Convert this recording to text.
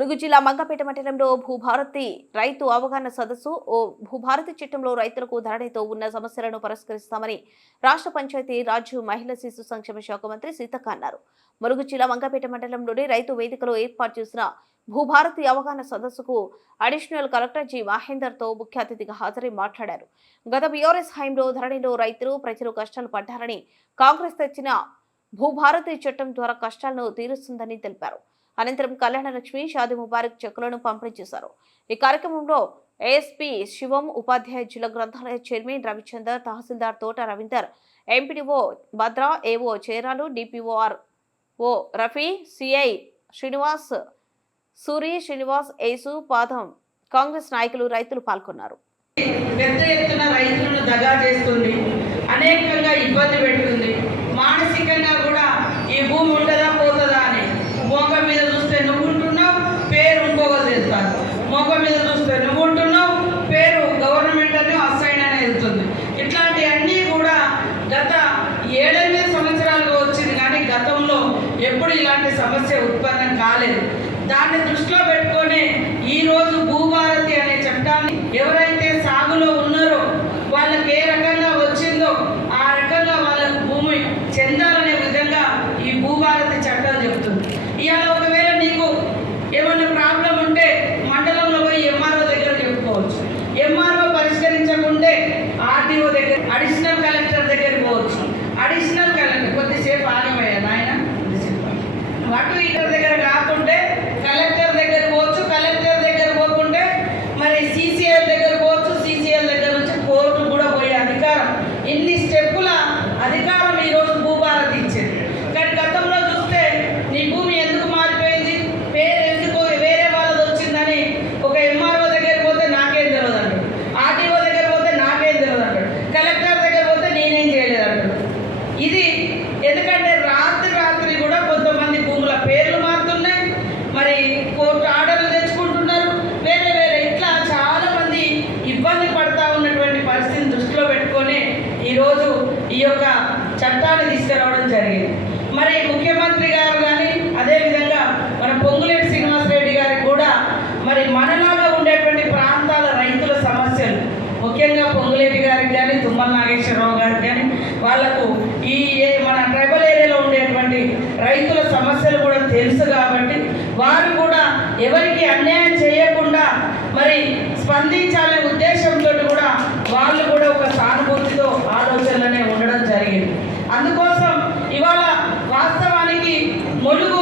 ములుగు జిల్లా మంగపేట మండలంలో భూభారతి రైతు అవగాహన సదస్సు ఓ భూభారతి చట్టంలో రైతులకు ధరణితో ఉన్న సమస్యలను పరిష్కరిస్తామని రాష్ట్ర పంచాయతీ రాజు మహిళా శిశు సంక్షేమ శాఖ మంత్రి సీతక్క అన్నారు. ములుగు జిల్లా మంగపేట మండలంలోని రైతు వేదికలో ఏర్పాటు చేసిన భూభారతి అవగాహన సదస్సుకు అడిషనల్ కలెక్టర్ జి మహేందర్తో ముఖ్య అతిథిగా హాజరై మాట్లాడారు. గత బీఆర్ఎస్ హయాంలో ధరణిలో రైతులు ప్రజలు కష్టాలు పడ్డారని కాంగ్రెస్ తెచ్చిన భూభారతి చట్టం ద్వారా కష్టాలను తీరుస్తుందని తెలిపారు. అనంతరం కళ్యాణ లక్ష్మి షాది ముబారక్ చెక్కులను పంపిణీ చేశారు. ఈ కార్యక్రమంలో ఏఎస్పీ శివం ఉపాధ్యాయ జిల్లా గ్రంథాలయ chairman Ravichander tahsildar Thota Ravinder MPDO Bhadra AO Cheralu D P O R O Rafi CI Srinivas Suri Srinivas Yesu Padam Congress నాయకులు రైతులు పాల్గొన్నారు. పెద్ద ఎత్తున రైతులను దగా చేస్తుంది. అనేకంగా ఇబ్బంది పెడుతుంది. మానసిక కూడా ఈ భూమి ఉంటుందా పోతుందా అని మోక మీద చూస్తే నువ్వు ఉంటున్నావు పేరు ఇంకొకరు చేస్తారు మొక్క మీద చూస్తే నువ్వు ఉంటున్నావు పేరు గవర్నమెంట్ అని అసైన్ అని వెళ్తుంది. ఇట్లాంటివన్నీ కూడా గత ఏడెనిమిది సంవత్సరాలుగా వచ్చింది కానీ గతంలో ఎప్పుడు ఇలాంటి సమస్య ఉత్పన్నం కాలేదు. దాన్ని దృష్టిలో పెట్టుకొని ఈరోజు భూభారతి అనే చట్టాన్ని ఎవరైతే సాగులో ఉన్నారో వాళ్ళకి ఏ రకంగా వచ్చిందో ఆ రకంగా వాళ్ళకు భూమి చెందాలనే విధంగా ఈ భూభారతి యొక్క చట్టాన్ని తీసుకురావడం జరిగింది. మరి ముఖ్యమంత్రి గారు కానీ అదేవిధంగా మన పొంగులేటి శ్రీనివాసరెడ్డి గారికి కూడా మరి మనలాగా ఉండేటువంటి ప్రాంతాల రైతుల సమస్యలు ముఖ్యంగా పొంగులేటి గారికి కానీ తుమ్మల నాగేశ్వరరావు గారికి కానీ వాళ్ళకు ఈ ఏ- మన ట్రైబల్ ఏరియాలో ఉండేటువంటి రైతుల సమస్యలు కూడా తెలుసు కాబట్టి వారు కూడా ఎవరికి అన్యాయం చేయకుండా మరి స్పందించాలి 모르고